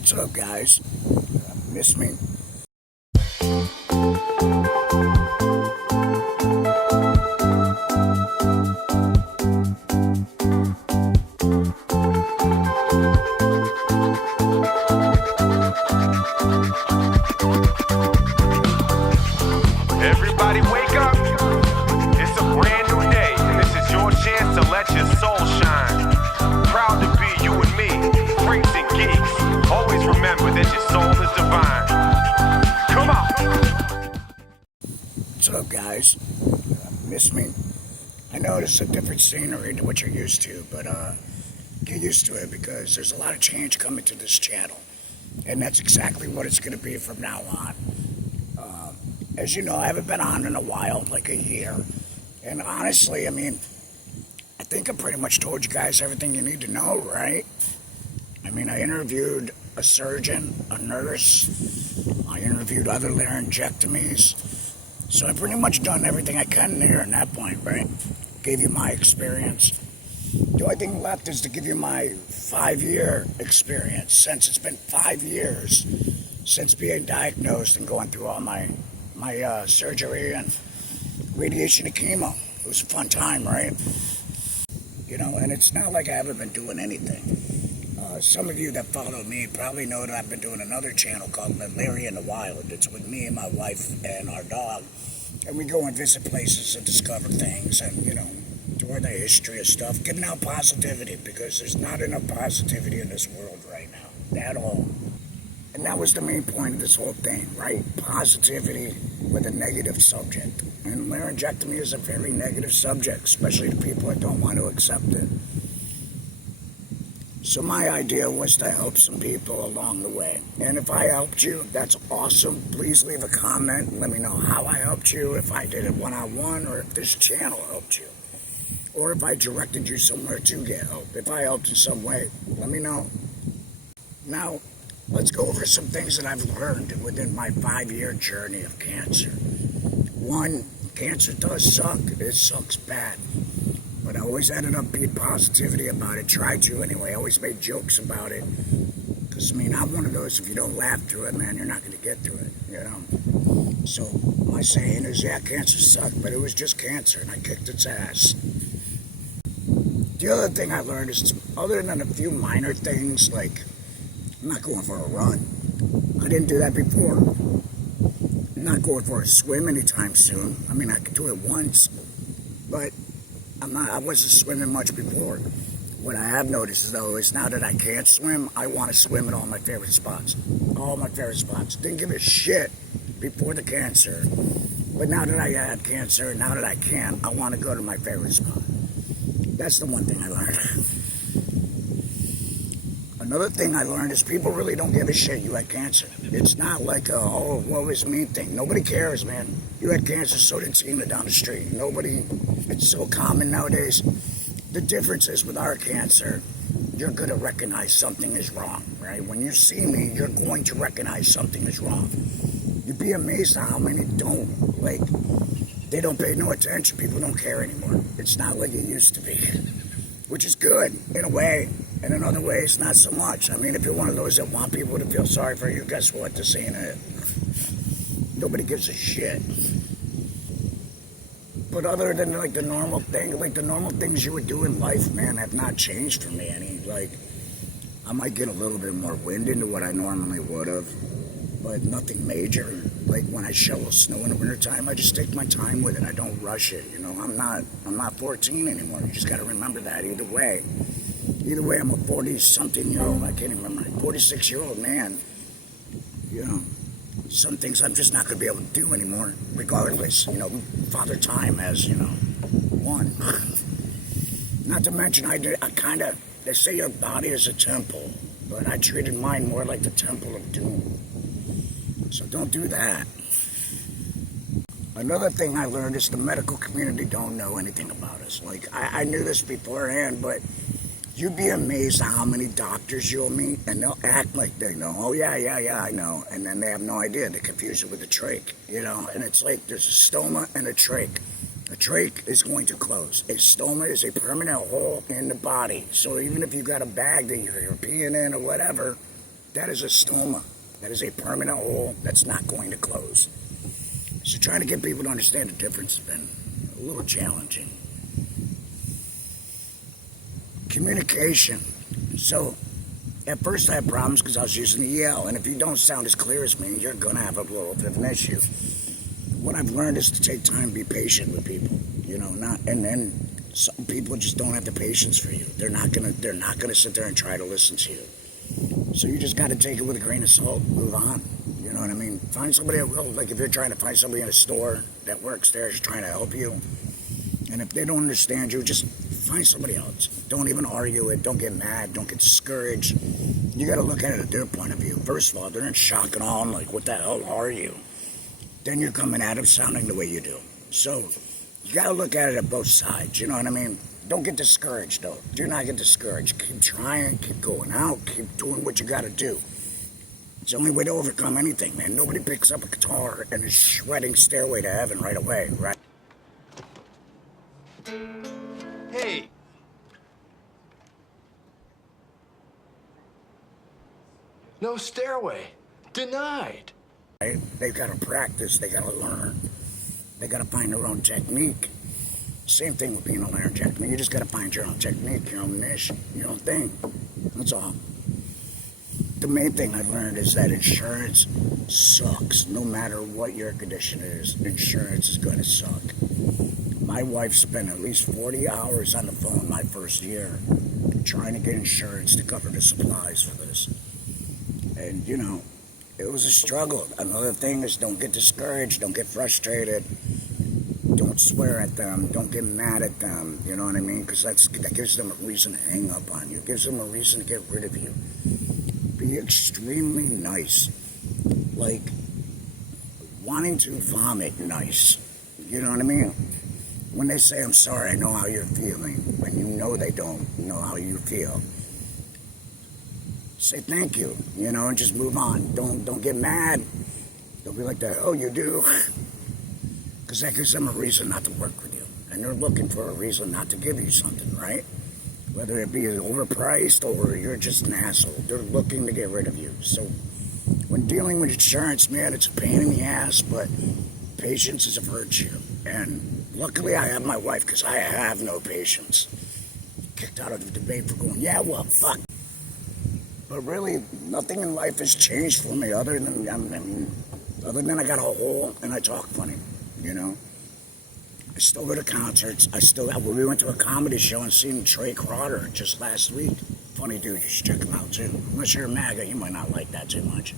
What's up, guys? Miss me? Everybody wake up. It's a brand new day, and this is your chance to let your soul shine. Proud to be you and me, freaks and geeks. Always remember that your soul is divine. Come on. What's up, guys? Miss me? I know it's a different scenery to what you're used to, but get used to it because there's a lot of change coming to this channel. And that's exactly what it's going to be from now on. As you know, I haven't been on in a while, like a year. And honestly, I think I pretty much told you guys everything you need to know, right? I interviewed a surgeon, a nurse. I interviewed other laryngectomies. So I've pretty much done everything I can there at that point, right? Gave you my experience. The only thing left is to give you my 5-year experience, since it's been 5 years since being diagnosed and going through all my surgery and radiation and chemo. It was a fun time, right? You know, and it's not like I haven't been doing anything. Some of you that follow me probably know that I've been doing another channel called Larry in the Wild. It's with me and my wife and our dog. And we go and visit places and discover things and, doing the history of stuff. Getting out positivity, because there's not enough positivity in this world right now. At all. And that was the main point of this whole thing, right? Positivity with a negative subject. And laryngectomy is a very negative subject, especially to people that don't want to accept it. So my idea was to help some people along the way. And if I helped you, that's awesome. Please leave a comment and let me know how I helped you, if I did it one-on-one, or if this channel helped you. Or if I directed you somewhere to get help. If I helped in some way, let me know. Now, let's go over some things that I've learned within my 5-year journey of cancer. One, cancer does suck. It sucks bad. But I always ended up being positivity about it. Tried to anyway. I always made jokes about it. Because, I'm one of those, if you don't laugh through it, man, you're not going to get through it, So, my saying is, yeah, cancer sucked, but it was just cancer, and I kicked its ass. The other thing I learned is, other than a few minor things, like, I'm not going for a run. I didn't do that before. I'm not going for a swim anytime soon. I could do it once, but I wasn't swimming much before. What I have noticed, though, is now that I can't swim, I want to swim at all my favorite spots. All my favorite spots. Didn't give a shit before the cancer. But now that I had cancer, now that I can't, I want to go to my favorite spot. That's the one thing I learned. Another thing I learned is people really don't give a shit you had cancer. It's not like a, oh, woe is me thing. Nobody cares, man. You had cancer, so did Tina down the street. Nobody, it's so common nowadays. The difference is with our cancer, you're going to recognize something is wrong, right? When you see me, you're going to recognize something is wrong. You'd be amazed at how many don't. Like, they don't pay no attention. People don't care anymore. It's not like it used to be, which is good in a way. And in other ways, not so much. If you're one of those that want people to feel sorry for you, guess what? This ain't it. Nobody gives a shit. But other than the normal things you would do in life, man, have not changed for me any. I might get a little bit more wind into what I normally would have, but nothing major. Like when I shovel snow in the wintertime, I just take my time with it. I don't rush it. I'm not 14 anymore. You just got to remember that either way. Either way, I'm a 40-something-year-old, I can't even remember, 46-year-old man. Some things I'm just not going to be able to do anymore, regardless. Father Time has, won. Not to mention, they say your body is a temple, but I treated mine more like the temple of doom. So don't do that. Another thing I learned is the medical community don't know anything about us. I knew this beforehand, but you'd be amazed at how many doctors you'll meet, and they'll act like they know. Oh, yeah, I know. And then they have no idea. They confuse it with a trach, And it's like there's a stoma and a trach. A trach is going to close. A stoma is a permanent hole in the body. So even if you got a bag that you're peeing in or whatever, That is a stoma. That is a permanent hole that's not going to close. So trying to get people to understand the difference has been a little challenging. Communication. So at first I had problems because I was using the EL, and if you don't sound as clear as me, you're going to have a little bit of an issue. What I've learned is to take time, be patient with people, and then some people just don't have the patience for you. They're not gonna sit there and try to listen to you. So you just got to take it with a grain of salt, move on. You know what I mean? Find somebody that will, like if you're trying to find somebody in a store that works there, is trying to help you, and if they don't understand you, just find somebody else. Don't even argue it. Don't get mad. Don't get discouraged. You got to look at it at their point of view. First of all, they're in shock and awe, like, what the hell are you? Then you're coming at them sounding the way you do. So you got to look at it at both sides. You know what I mean? Don't get discouraged, though. Do not get discouraged. Keep trying. Keep going out. Keep doing what you got to do. It's the only way to overcome anything, man. Nobody picks up a guitar and is shredding Stairway to Heaven right away, right? Hey. No stairway. Denied. Right? They got to practice. They got to learn. They got to find their own technique. Same thing with being a laryngectomy. You just got to find your own technique, your own niche, your own thing. That's all. The main thing I learned is that insurance sucks. No matter what your condition is, insurance is going to suck. My wife spent at least 40 hours on the phone my first year trying to get insurance to cover the supplies for this. And, it was a struggle. Another thing is don't get discouraged, don't get frustrated, don't swear at them, don't get mad at them, you know what I mean? Because that gives them a reason to hang up on you. It gives them a reason to get rid of you. Be extremely nice. Like, wanting to vomit nice. You know what I mean? When they say, I'm sorry, I know how you're feeling, when you know they don't know how you feel, say thank you, and just move on. Don't get mad. Don't be like that, oh, you do? Because that gives them a reason not to work with you. And they're looking for a reason not to give you something, right? Whether it be overpriced or you're just an asshole. They're looking to get rid of you. So when dealing with insurance, man, it's a pain in the ass, but patience is a virtue. And luckily I have my wife, because I have no patience. Kicked out of the debate for going, yeah, well, fuck. But really, nothing in life has changed for me other than I got a hole and I talk funny, I still go to concerts. We went to a comedy show and seen Trey Crowder just last week. Funny dude, you should check him out too. Unless you're a MAGA, you might not like that too much.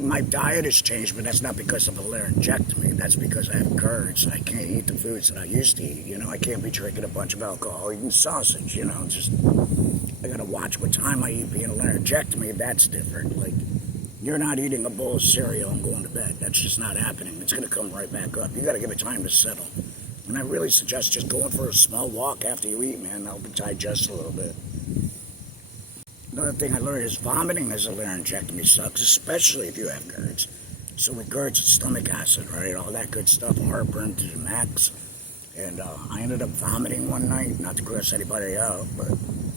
My diet has changed, but that's not because of a laryngectomy. That's because I have GERD, I can't eat the foods that I used to eat. I can't be drinking a bunch of alcohol, eating sausage, I gotta watch what time I eat. Being a laryngectomy, that's different. Like, you're not eating a bowl of cereal and going to bed. That's just not happening. It's gonna come right back up. You gotta give it time to settle. And I really suggest just going for a small walk after you eat, man. That'll digest a little bit. Another thing I learned is vomiting as a laryngectomy sucks, especially if you have GERDs. So with GERDs, it's stomach acid, right? All that good stuff, heartburn to the max. And I ended up vomiting one night, not to gross anybody out,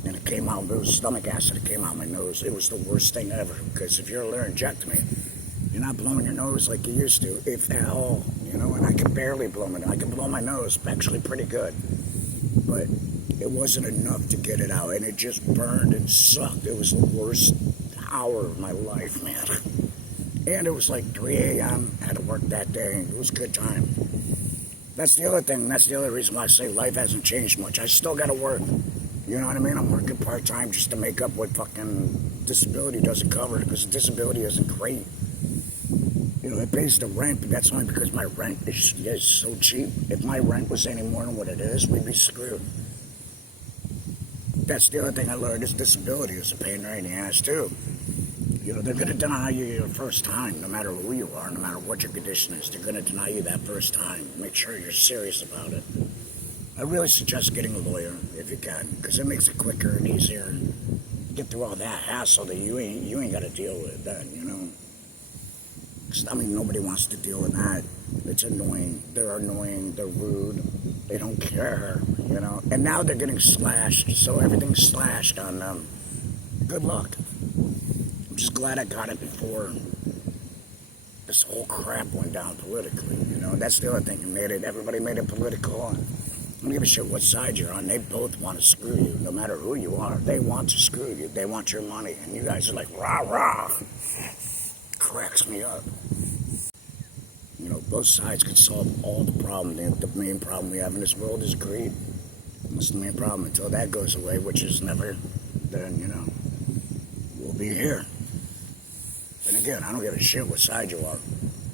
and it came out, it was stomach acid, it came out my nose. It was the worst thing ever, because if you're a laryngectomy, you're not blowing your nose like you used to, if at all, and I can barely blow my nose. I can blow my nose actually pretty good, but it wasn't enough to get it out, and it just burned and sucked. It was the worst hour of my life, man. And it was like 3 a.m. I had to work that day. It was a good time. That's the other thing. That's the other reason why I say life hasn't changed much. I still got to work. You know what I mean? I'm working part-time just to make up what fucking disability doesn't cover, because disability isn't great. It pays the rent, but that's only because my rent is so cheap. If my rent was any more than what it is, we'd be screwed. That's the other thing I learned is disability is a pain right in the ass, too. They're going to deny you your first time, no matter who you are, no matter what your condition is. They're going to deny you that first time. Make sure you're serious about it. I really suggest getting a lawyer if you can, because it makes it quicker and easier. And get through all that hassle that you ain't got to deal with then, nobody wants to deal with that. It's annoying. They're rude. They don't care, you know. And now they're getting slashed, so everything's slashed on them. Good luck. I'm just glad I got it before this whole crap went down politically, you know. That's the other thing. Everybody made it political. And I don't give a shit what side you're on. They both want to screw you, no matter who you are. They want to screw you. They want your money. And you guys are like, rah, rah. Cracks me up. You know, both sides can solve all the problem. The main problem we have in this world is greed. That's the main problem. Until that goes away, which is never, then, you know, we'll be here. And again, I don't give a shit what side you are.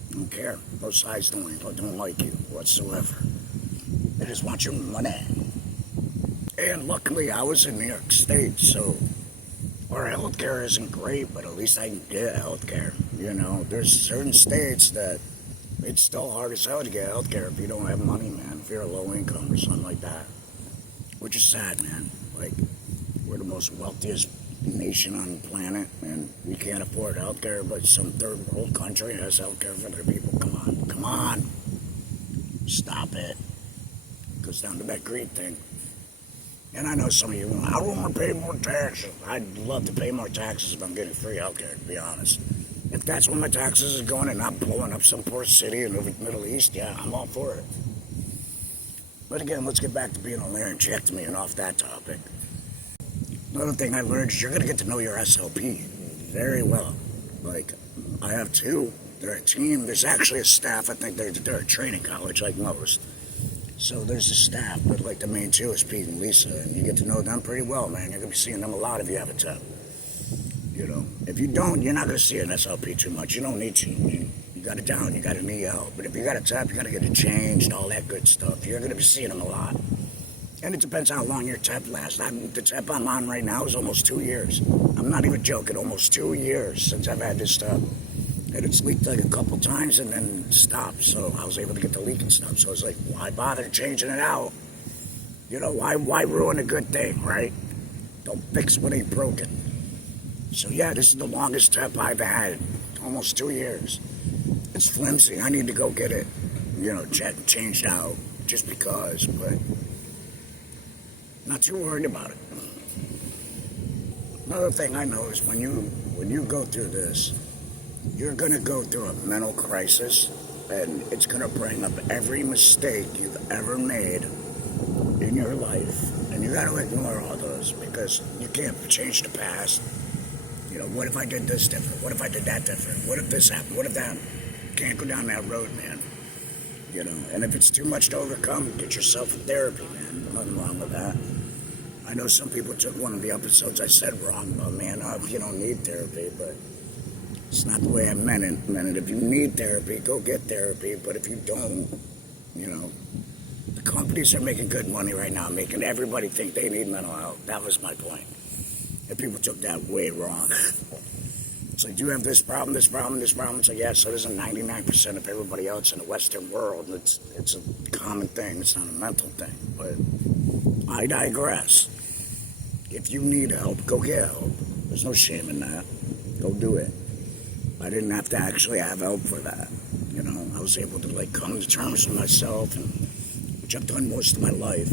I don't care. Both sides don't like you whatsoever. They just want your money. And luckily, I was in New York State, so our healthcare isn't great, but at least I can get healthcare. You know, there's certain states that it's still hard as hell to get healthcare if you don't have money, man. If you're a low income or something like that, which is sad, man. Like, we're the most wealthiest nation on the planet, and we can't afford healthcare, but some third world country has healthcare for their people. Come on, stop it. Goes down to that greed thing. And I know some of you, I don't want to pay more taxes. I'd love to pay more taxes if I'm getting free healthcare, to be honest. If that's where my taxes are going and not blowing up some poor city in the Middle East, yeah, I'm all for it. But again, let's get back to being a laryngectomy and off that topic. Another thing I learned is you're going to get to know your SLP very well. Like, I have two. They're a team. There's actually a staff. I think they're a training college like most. So there's a staff, but like the main two is Pete and Lisa, and you get to know them pretty well, man. You're going to be seeing them a lot if you have a tep. You know, if you don't, you're not going to see an SLP too much. You don't need to. You got it down, you got an EL. But if you got a tep, you got to get it changed, all that good stuff. You're going to be seeing them a lot. And it depends how long your tep lasts. The tep I'm on right now is almost 2 years. I'm not even joking, almost 2 years since I've had this tep. And it's leaked like a couple times and then stopped. So I was able to get the leak and stuff. So I was like, why bother changing it out? You know, why ruin a good thing, right? Don't fix what ain't broken. So yeah, this is the longest tep I've had. Almost 2 years. It's flimsy. I need to go get it, you know, changed out just because, but not too worried about it. Another thing I know is when you go through this, you're going to go through a mental crisis, and it's going to bring up every mistake you've ever made in your life. And you got to ignore all those because you can't change the past. You know, what if I did this different? What if I did that different? What if this happened? What if that? Can't go down that road, man. You know, and if it's too much to overcome, get yourself therapy, man. Nothing wrong with that. I know some people took one of the episodes I said wrong about, man, you don't need therapy, but it's not the way I meant it. If you need therapy, go get therapy. But if you don't, you know, the companies are making good money right now, making everybody think they need mental health. That was my point. And people took that way wrong. It's like, do you have this problem, this problem, this problem? It's like, yeah, so does 99% of everybody else in the Western world. It's a common thing. It's not a mental thing. But I digress. If you need help, go get help. There's no shame in that. Go do it. I didn't have to actually have help for that. You know, I was able to, like, come to terms with myself, which I've done most of my life.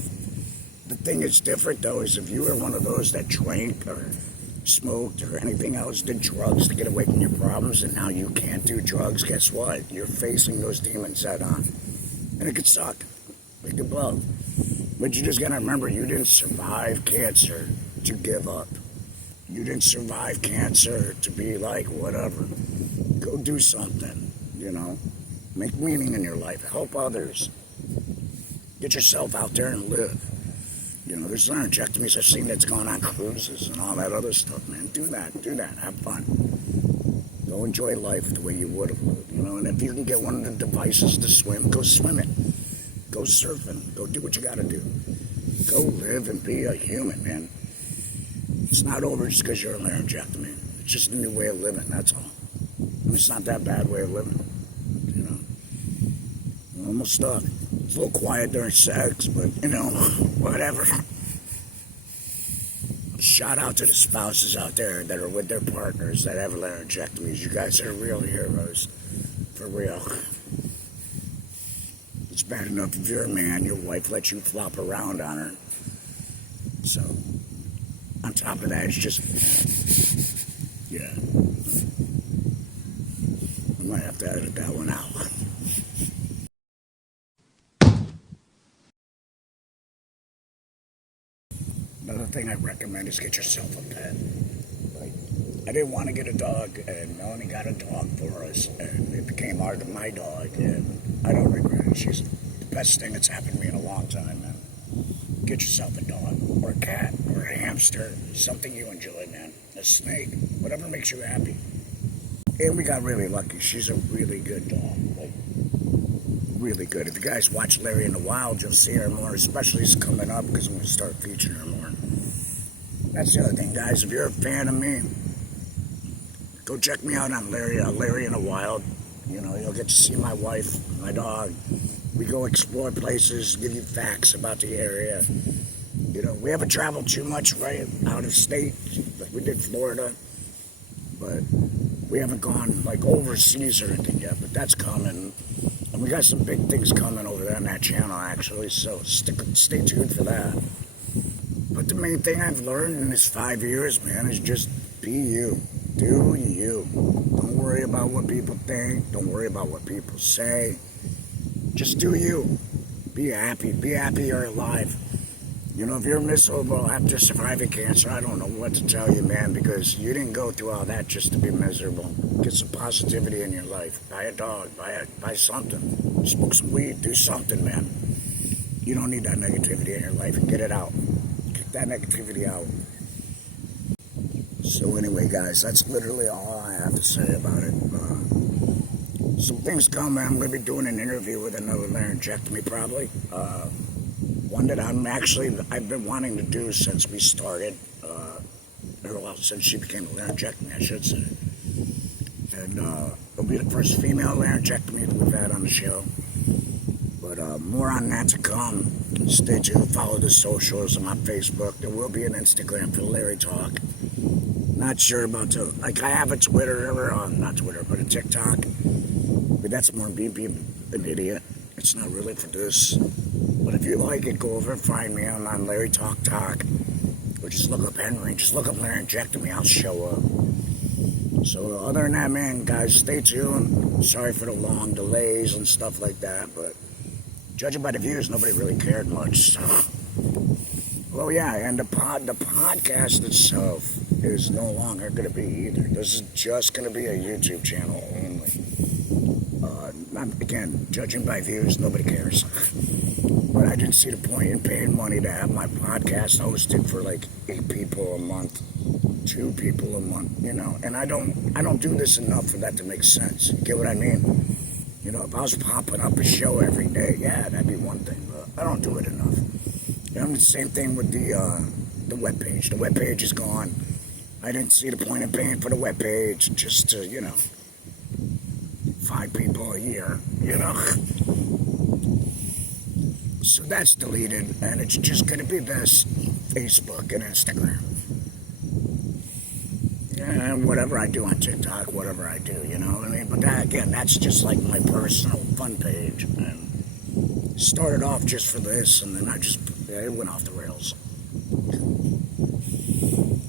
The thing that's different, though, is if you were one of those that drank or smoked or anything else, did drugs to get away from your problems, and now you can't do drugs, guess what? You're facing those demons head on. And it could suck. It could blow. But you just gotta remember, you didn't survive cancer to give up. You didn't survive cancer to be like, whatever. Go do something, you know? Make meaning in your life. Help others. Get yourself out there and live. You know, there's laryngectomies I've seen that's going on cruises and all that other stuff, man. Do that. Have fun. Go enjoy life the way you would have lived, you know? And if you can get one of the devices to swim, go swim it. Go surfing. Go do what you gotta do. Go live and be a human, man. It's not over just because you're a laryngectomy. It's just a new way of living, that's all. And it's not that bad way of living, you know? Normal stuff. It's a little quiet during sex, but, you know, whatever. Shout out to the spouses out there that are with their partners that have laryngectomies. You guys are real heroes. For real. It's bad enough if you're a man, your wife lets you flop around on her. So, on top of that, it's just, yeah. I might have to edit that one out. Another thing I recommend is get yourself a pet. Like, I didn't want to get a dog, and Melanie got a dog for us, and it became my dog, and I don't regret it. She's the best thing that's happened to me in a long time, man. Get yourself a dog, or a cat, or a hamster, something you enjoy, man. A snake, whatever makes you happy. And we got really lucky. She's a really good dog, like, really good. If you guys watch Larry in the Wild, you'll see her more, especially it's coming up, because I'm going to start featuring her more. That's the other thing, guys. If you're a fan of me, go check me out on Larry in the Wild. You know, you'll get to see my wife, my dog. We go explore places, give you facts about the area. You know, we haven't traveled too much right out of state. Like we did Florida, but we haven't gone like overseas or anything yet. But that's coming, and we got some big things coming over there on that channel actually. So stay tuned for that. But the main thing I've learned in this 5 years, man, is just be you. Do you. Don't worry about what people think. Don't worry about what people say. Just do you. Be happy. Be happy you're alive. You know, if you're miserable after surviving cancer, I don't know what to tell you, man, because you didn't go through all that just to be miserable. Get some positivity in your life. Buy a dog. Buy something. Smoke some weed. Do something, man. You don't need that negativity in your life, and get it out. Get that negativity out. So anyway, guys, that's literally all I have to say about it. Some things coming. I'm going to be doing an interview with another laryngectomy probably. One that I've been wanting to do since we started. Well, since she became a laryngectomy, I should say. And it'll be the first female laryngectomy that we've had on the show. But more on that to come. Stay tuned. Follow the socials. I'm on Facebook. There will be an Instagram for Larry Talk. Not sure about I have a Twitter, or not Twitter, but a TikTok. But that's more me being an idiot. It's not really for this. But if you like it, go over and find me. I'm on Larry Talk. Or just look up Henry. Just look up laryngectomy. I'll show up. So other than that, man, guys, stay tuned. Sorry for the long delays and stuff like that. But judging by the views, nobody really cared much. So. Well, yeah, and the podcast itself is no longer going to be either. This is just going to be a YouTube channel only. Again, judging by views, nobody cares. But I didn't see the point in paying money to have my podcast hosted for like 8 people a month, 2 people a month, you know. And I don't do this enough for that to make sense. You get what I mean? You know, if I was popping up a show every day, yeah, that'd be one thing. But I don't do it enough. And the same thing with the webpage. The webpage is gone. I didn't see the point in paying for the webpage just to, you know, 5 people a year, you know. So that's deleted, and it's just going to be this Facebook and Instagram. And whatever I do on TikTok, whatever I do, you know what I mean? But that, again, that's just like my personal fun page. And started off just for this, and then it went off the rails.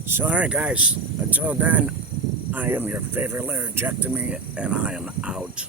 So, alright guys, until then, I am your favorite laryngectomy, and I am out.